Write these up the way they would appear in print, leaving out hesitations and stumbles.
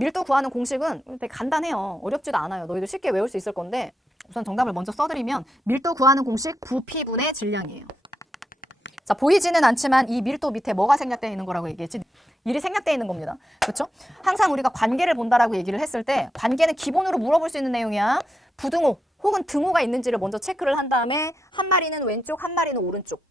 밀도 구하는 공식은 되게 간단해요. 어렵지도 않아요. 너희들 쉽게 외울 수 있을 건데 우선 정답을 먼저 써드리면 밀도 구하는 공식 부피분의 질량이에요. 자, 보이지는 않지만 이 밀도 밑에 뭐가 생략되어 있는 거라고 얘기했지? 일이 생략되어 있는 겁니다. 그렇죠? 항상 우리가 관계를 본다라고 얘기를 했을 때 관계는 기본으로 물어볼 수 있는 내용이야. 부등호 혹은 등호가 있는지를 먼저 체크를 한 다음에 한 마리는 왼쪽, 한 마리는 오른쪽.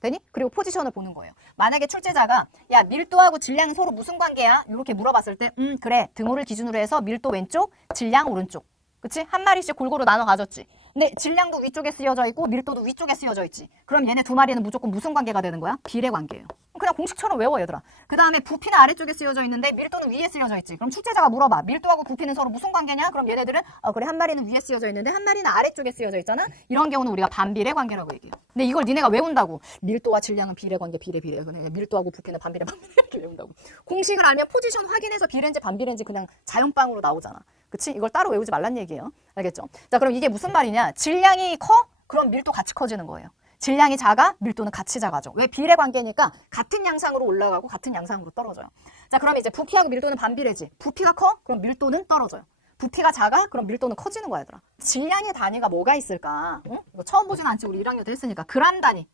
되니? 그리고 포지션을 보는 거예요. 만약에 출제자가 야 밀도하고 질량은 서로 무슨 관계야? 이렇게 물어봤을 때 그래 등호를 기준으로 해서 밀도 왼쪽, 질량 오른쪽. 그치? 한 마리씩 골고루 나눠 가졌지. 근데 질량도 위쪽에 쓰여져 있고 밀도도 위쪽에 쓰여져 있지. 그럼 얘네 두 마리는 무조건 무슨 관계가 되는 거야? 비례 관계예요. 그냥 공식처럼 외워 얘들아. 그 다음에 부피는 아래쪽에 쓰여져 있는데 밀도는 위에 쓰여져 있지. 그럼 출제자가 물어봐. 밀도하고 부피는 서로 무슨 관계냐? 그럼 얘네들은 그래 한 마리는 위에 쓰여져 있는데 한 마리는 아래쪽에 쓰여져 있잖아. 이런 경우는 우리가 반비례 관계라고 얘기해요. 근데 이걸 니네가 외운다고. 밀도와 질량은 비례 관계 비례. 그냥 밀도하고 부피는 반비례 이렇게 외운다고. 공식을 알면 포지션 확인해서 비례인지 반비례인지 그냥 자연빵으로 나오잖아. 그치? 이걸 따로 외우지 말란 얘기예요. 알겠죠? 자, 그럼 이게 무슨 말이냐? 질량이 커? 그럼 밀도 같이 커지는 거예요. 질량이 작아? 밀도는 같이 작아져. 왜? 비례 관계니까 같은 양상으로 올라가고 같은 양상으로 떨어져요. 자, 그럼 이제 부피하고 밀도는 반비례지. 부피가 커? 그럼 밀도는 떨어져요. 부피가 작아? 그럼 밀도는 커지는 거야, 얘들아. 질량의 단위가 뭐가 있을까? 응? 이거 처음 보진 않지. 우리 1학년 때 했으니까. 그람 단위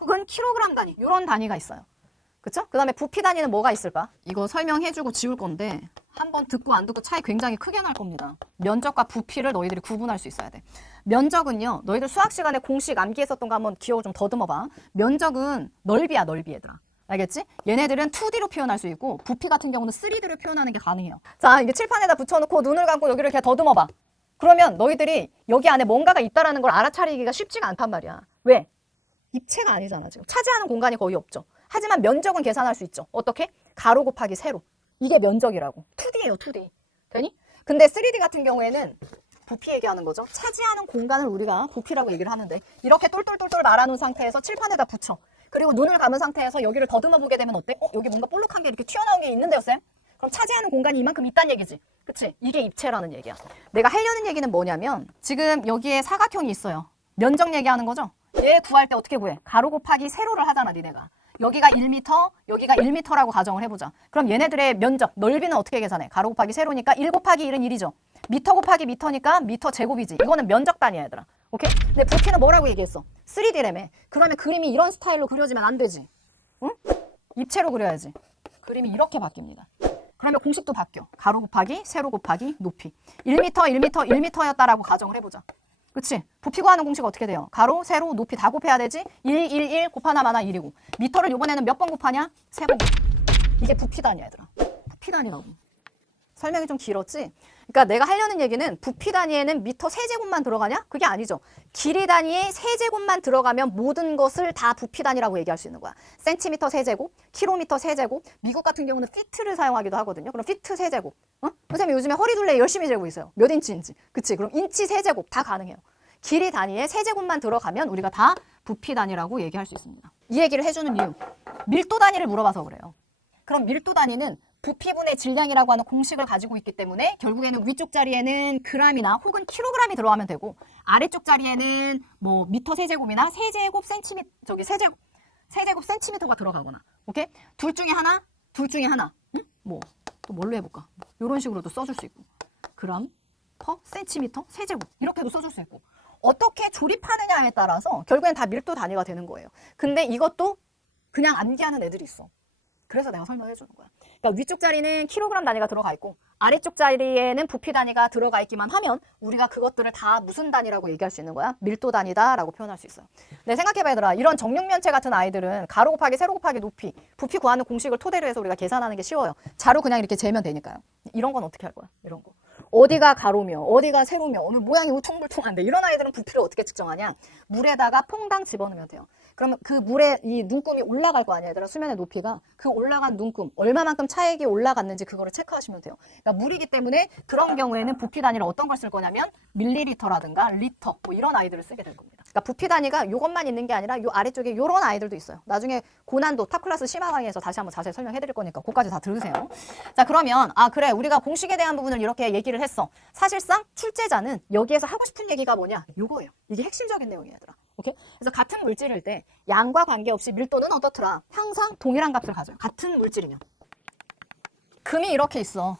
혹은 킬로그램 단위 이런 단위가 있어요. 그쵸? 그 다음에 부피 단위는 뭐가 있을까? 이거 설명해주고 지울 건데 한번 듣고 안 듣고 차이 굉장히 크게 날 겁니다. 면적과 부피를 너희들이 구분할 수 있어야 돼. 면적은요. 너희들 수학 시간에 공식 암기했었던 거 한번 기억을 좀 더듬어 봐. 면적은 넓이야, 넓이 얘들아. 알겠지? 얘네들은 2D로 표현할 수 있고 부피 같은 경우는 3D로 표현하는 게 가능해요. 자, 이게 칠판에다 붙여놓고 눈을 감고 여기를 이렇게 더듬어 봐. 그러면 너희들이 여기 안에 뭔가가 있다라는 걸 알아차리기가 쉽지가 않단 말이야. 왜? 입체가 아니잖아, 지금. 차지하는 공간이 거의 없죠. 하지만 면적은 계산할 수 있죠. 어떻게? 가로 곱하기 세로. 이게 면적이라고. 2D예요, 2D. 되니? 근데 3D 같은 경우에는 부피 얘기하는 거죠. 차지하는 공간을 우리가 부피라고 얘기를 하는데 이렇게 똘똘똘똘 말아놓은 상태에서 칠판에다 붙여. 그리고 눈을 감은 상태에서 여기를 더듬어 보게 되면 어때? 여기 뭔가 볼록한 게 이렇게 튀어나온 게 있는데요, 쌤? 그럼 차지하는 공간이 이만큼 있다는 얘기지. 그치? 이게 입체라는 얘기야. 내가 하려는 얘기는 뭐냐면 지금 여기에 사각형이 있어요. 면적 얘기하는 거죠? 얘 구할 때 어떻게 구해? 가로 곱하기 세로를 하잖아, 니네가. 여기가 1m, 여기가 1m라고 가정을 해보자. 그럼 얘네들의 면적, 넓이는 어떻게 계산해? 가로 곱하기 세로니까 1 곱하기 1은 1이죠. 미터 곱하기 미터니까 미터 제곱이지. 이거는 면적 단위야, 얘들아. 오케이? 근데 부피는 뭐라고 얘기했어? 3D라며. 그러면 그림이 이런 스타일로 그려지면 안 되지. 응? 입체로 그려야지. 그림이 이렇게 바뀝니다. 그러면 공식도 바뀌어. 가로 곱하기 세로 곱하기 높이. 1m, 1m, 1m였다라고 가정을 해보자. 그치? 부피 구하는 공식 어떻게 돼요? 가로, 세로, 높이 다 곱해야 되지? 1, 1, 1 곱하나 마나 1이고. 미터를 이번에는 몇 번 곱하냐? 3번. 이게 부피 단위야, 얘들아. 부피 단위라고. 설명이 좀 길었지? 그러니까 내가 하려는 얘기는 부피 단위에는 미터 세제곱만 들어가냐? 그게 아니죠. 길이 단위에 세제곱만 들어가면 모든 것을 다 부피 단위라고 얘기할 수 있는 거야. 센티미터 세제곱, 킬로미터 세제곱, 미국 같은 경우는 피트를 사용하기도 하거든요. 그럼 피트 세제곱. 선생님 요즘에 허리둘레 열심히 재고 있어요. 몇 인치인지. 그치? 그럼 인치 세제곱 다 가능해요. 길이 단위에 세제곱만 들어가면 우리가 다 부피 단위라고 얘기할 수 있습니다. 이 얘기를 해주는 이유. 밀도 단위를 물어봐서 그래요. 그럼 밀도 단위는 부피분의 질량이라고 하는 공식을 가지고 있기 때문에 결국에는 위쪽 자리에는 그람이나 혹은 킬로그램이 들어가면 되고 아래쪽 자리에는 뭐 미터 세제곱이나 세제곱 센티미터 세제곱 센티미터가 들어가거나 오케이? 둘 중에 하나 응? 뭐 또 뭘로 해볼까? 이런 식으로도 써줄 수 있고 그람, 퍼, 센티미터, 세제곱 이렇게도 써줄 수 있고 어떻게 조립하느냐에 따라서 결국엔 다 밀도 단위가 되는 거예요. 근데 이것도 그냥 암기하는 애들이 있어. 그래서 내가 설명해 주는 거야. 그러니까 위쪽 자리는 킬로그램 단위가 들어가 있고 아래쪽 자리에는 부피 단위가 들어가 있기만 하면 우리가 그것들을 다 무슨 단위라고 얘기할 수 있는 거야? 밀도 단위다라고 표현할 수 있어요. 근데 생각해봐 얘들아. 이런 정육면체 같은 아이들은 가로 곱하기 세로 곱하기 높이 부피 구하는 공식을 토대로 해서 우리가 계산하는 게 쉬워요. 자로 그냥 이렇게 재면 되니까요. 이런 건 어떻게 할 거야? 이런 거. 어디가 가로며 어디가 세로며 오늘 모양이 우퉁불퉁한데 이런 아이들은 부피를 어떻게 측정하냐? 물에다가 퐁당 집어넣으면 돼요. 그러면 그 물에 이 눈금이 올라갈 거 아니야 얘들아. 수면의 높이가 그 올라간 눈금 얼마만큼 차액이 올라갔는지 그거를 체크하시면 돼요. 그러니까 물이기 때문에 그런 경우에는 부피 단위를 어떤 걸 쓸 거냐면 밀리리터라든가 리터 뭐 이런 아이들을 쓰게 될 겁니다. 그러니까 부피 단위가 이것만 있는 게 아니라 요 아래쪽에 이런 아이들도 있어요. 나중에 고난도 탑클래스 심화 강의에서 다시 한번 자세히 설명해 드릴 거니까 그거까지 다 들으세요. 자 그러면 그래 우리가 공식에 대한 부분을 이렇게 얘기를 했어. 사실상 출제자는 여기에서 하고 싶은 얘기가 뭐냐? 요거예요. 이게 핵심적인 내용이야 얘들아. 오케이? 그래서 같은 물질일 때 양과 관계없이 밀도는 어떻더라? 항상 동일한 값을 가져요. 같은 물질이면. 금이 이렇게 있어.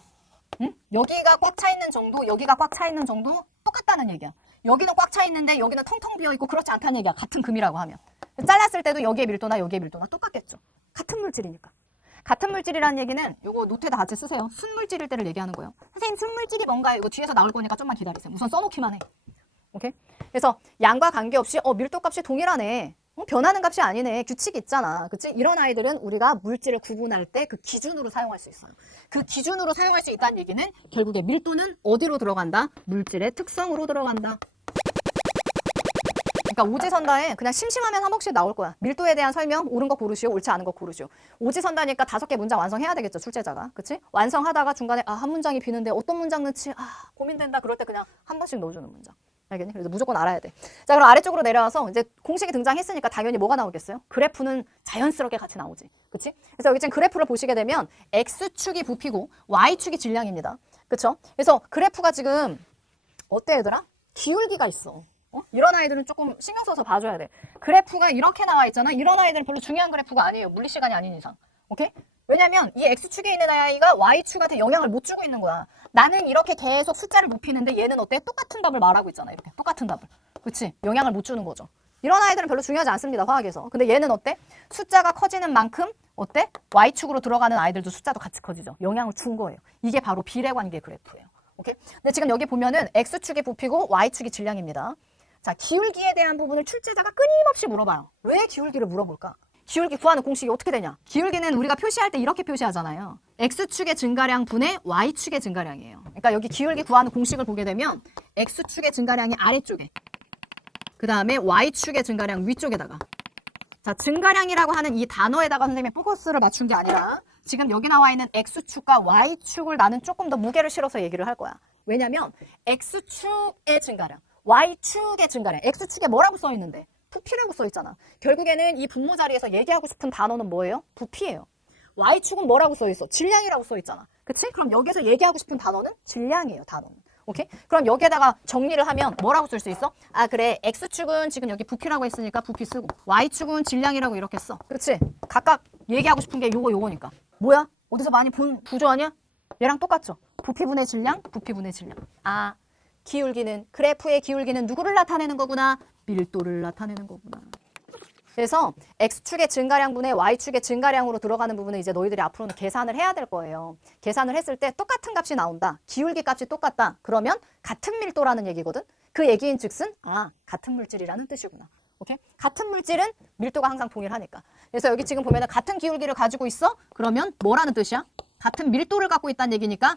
응? 여기가 꽉 차 있는 정도, 여기가 꽉 차 있는 정도 똑같다는 얘기야. 여기는 꽉 차 있는데 여기는 텅텅 비어 있고 그렇지 않다는 얘기야. 같은 금이라고 하면. 잘랐을 때도 여기의 밀도나 여기의 밀도나 똑같겠죠. 같은 물질이니까. 같은 물질이라는 얘기는 요거 노트에다 같이 쓰세요. 순물질일 때를 얘기하는 거예요. 선생님 순물질이 뭔가요? 이거 뒤에서 나올 거니까 좀만 기다리세요. 우선 써놓기만 해. 오케이? 그래서 양과 관계없이 밀도값이 동일하네. 변하는 값이 아니네. 규칙이 있잖아. 그치? 이런 아이들은 우리가 물질을 구분할 때 그 기준으로 사용할 수 있어요. 그 기준으로 사용할 수 있다는 얘기는 결국에 밀도는 어디로 들어간다? 물질의 특성으로 들어간다. 그러니까 오지선다에 그냥 심심하면 한 번씩 나올 거야. 밀도에 대한 설명, 옳은 거 고르시오, 옳지 않은 거 고르시오. 오지선다니까 5개 문장 완성해야 되겠죠, 출제자가. 그치? 완성하다가 중간에 한 문장이 비는데 어떤 문장 넣지? 고민된다. 그럴 때 그냥 한 번씩 넣어주는 문장. 알겠니? 그래서 무조건 알아야 돼. 자, 그럼 아래쪽으로 내려와서 이제 공식이 등장했으니까 당연히 뭐가 나오겠어요? 그래프는 자연스럽게 같이 나오지. 그치? 그래서 여기 지금 그래프를 보시게 되면 X축이 부피고 Y축이 질량입니다. 그쵸? 그래서 그래프가 지금 어때 얘들아? 기울기가 있어. 이런 아이들은 조금 신경 써서 봐줘야 돼. 그래프가 이렇게 나와 있잖아. 이런 아이들은 별로 중요한 그래프가 아니에요. 물리시간이 아닌 이상. 오케이? 왜냐면 이 X축에 있는 아이가 Y축한테 영향을 못 주고 있는 거야. 나는 이렇게 계속 숫자를 높이는데 얘는 어때? 똑같은 답을 말하고 있잖아. 이렇게 똑같은 답을. 그치? 영향을 못 주는 거죠. 이런 아이들은 별로 중요하지 않습니다. 화학에서. 근데 얘는 어때? 숫자가 커지는 만큼 어때? Y축으로 들어가는 아이들도 숫자도 같이 커지죠. 영향을 준 거예요. 이게 바로 비례관계 그래프예요. 오케이? 근데 지금 여기 보면은 X축이 부피고 Y축이 질량입니다. 자, 기울기에 대한 부분을 출제자가 끊임없이 물어봐요. 왜 기울기를 물어볼까? 기울기 구하는 공식이 어떻게 되냐? 기울기는 우리가 표시할 때 이렇게 표시하잖아요. X축의 증가량 분의 Y축의 증가량이에요. 그러니까 여기 기울기 구하는 공식을 보게 되면 X축의 증가량이 아래쪽에, 그 다음에 Y축의 증가량 위쪽에다가. 자, 증가량이라고 하는 이 단어에다가 선생님이 포커스를 맞춘 게 아니라 지금 여기 나와 있는 X축과 Y축을 나는 조금 더 무게를 실어서 얘기를 할 거야. 왜냐면 X축의 증가량, Y축의 증가량, X축에 뭐라고 써 있는데? 부피라고 써 있잖아. 결국에는 이 분모 자리에서 얘기하고 싶은 단어는 뭐예요? 부피예요. Y축은 뭐라고 써 있어? 질량이라고 써 있잖아. 그치? 그럼 여기서 얘기하고 싶은 단어는 질량이에요, 단어는. 오케이? 그럼 여기에다가 정리를 하면 뭐라고 쓸 수 있어? 그래. X축은 지금 여기 부피라고 했으니까 부피 쓰고 Y축은 질량이라고 이렇게 써. 그렇지? 각각 얘기하고 싶은 게 요거니까. 뭐야? 어디서 많이 본 구조 아니야? 얘랑 똑같죠? 부피분의 질량, 부피분의 질량. 기울기는, 그래프의 기울기는 누구를 나타내는 거구나? 밀도를 나타내는 거구나. 그래서 X축의 증가량분의 Y축의 증가량으로 들어가는 부분은 이제 너희들이 앞으로는 계산을 해야 될 거예요. 계산을 했을 때 똑같은 값이 나온다. 기울기 값이 똑같다. 그러면 같은 밀도라는 얘기거든. 그 얘기인 즉슨 같은 물질이라는 뜻이구나. 오케이? 같은 물질은 밀도가 항상 동일하니까. 그래서 여기 지금 보면은 같은 기울기를 가지고 있어? 그러면 뭐라는 뜻이야? 같은 밀도를 갖고 있다는 얘기니까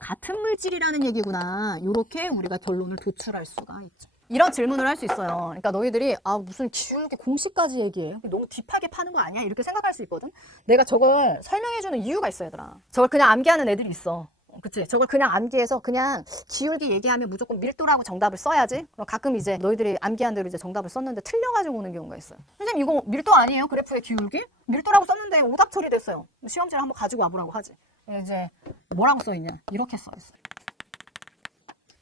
같은 물질이라는 얘기구나. 이렇게 우리가 결론을 도출할 수가 있죠. 이런 질문을 할 수 있어요. 그러니까 너희들이 무슨 기울기 공식까지 얘기해요? 너무 딥하게 파는 거 아니야? 이렇게 생각할 수 있거든. 내가 저걸 설명해주는 이유가 있어, 얘들아. 저걸 그냥 암기하는 애들이 있어. 그치? 저걸 그냥 암기해서 그냥 기울기 얘기하면 무조건 밀도라고 정답을 써야지. 그럼 가끔 이제 너희들이 암기한 대로 이제 정답을 썼는데 틀려가지고 오는 경우가 있어요. 선생님 이거 밀도 아니에요? 그래프의 기울기? 밀도라고 썼는데 오답 처리됐어요. 시험지를 한번 가지고 와보라고 하지. 이제 뭐라고 써있냐? 이렇게 써있어요.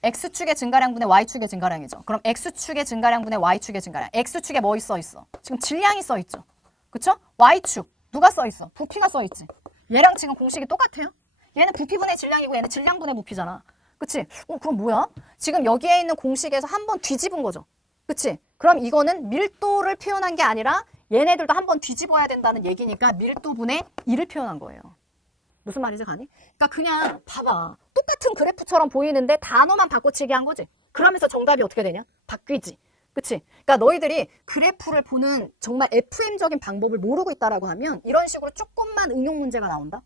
X축의 증가량분의 Y축의 증가량이죠. 그럼 X축의 증가량분의 Y축의 증가량. X축에 뭐 써있어? 지금 질량이 써있죠. 그쵸? Y축. 누가 써있어? 부피가 써있지. 얘랑 지금 공식이 똑같아요? 얘는 부피분의 질량이고 얘는 질량분의 부피잖아. 그치? 그럼 뭐야? 지금 여기에 있는 공식에서 한번 뒤집은 거죠. 그치? 그럼 이거는 밀도를 표현한 게 아니라 얘네들도 한번 뒤집어야 된다는 얘기니까 밀도분의 2를 표현한 거예요. 무슨 말인지 가니? 그러니까 그냥 봐봐. 똑같은 그래프처럼 보이는데 단어만 바꿔치기 한 거지. 그러면서 정답이 어떻게 되냐? 바뀌지. 그치? 그러니까 너희들이 그래프를 보는 정말 FM적인 방법을 모르고 있다라고 하면 이런 식으로 조금만 응용 문제가 나온다?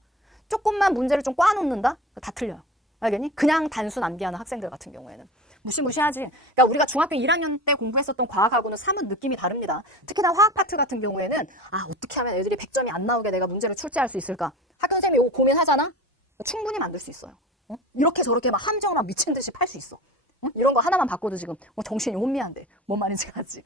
조금만 문제를 좀 꽈놓는다? 다 틀려요. 알겠니? 그냥 단순 암기하는 학생들 같은 경우에는. 무시무시하지. 그러니까 우리가 중학교 1학년 때 공부했었던 과학하고는 사뭇 느낌이 다릅니다. 특히나 화학 파트 같은 경우에는 어떻게 하면 애들이 100점이 안 나오게 내가 문제를 출제할 수 있을까? 학교 선생님이 이거 고민하잖아? 충분히 만들 수 있어요. 이렇게 저렇게 막 함정을 막 미친 듯이 팔 수 있어. 이런 거 하나만 바꿔도 지금 정신이 혼미한데 뭔 말인지 알지?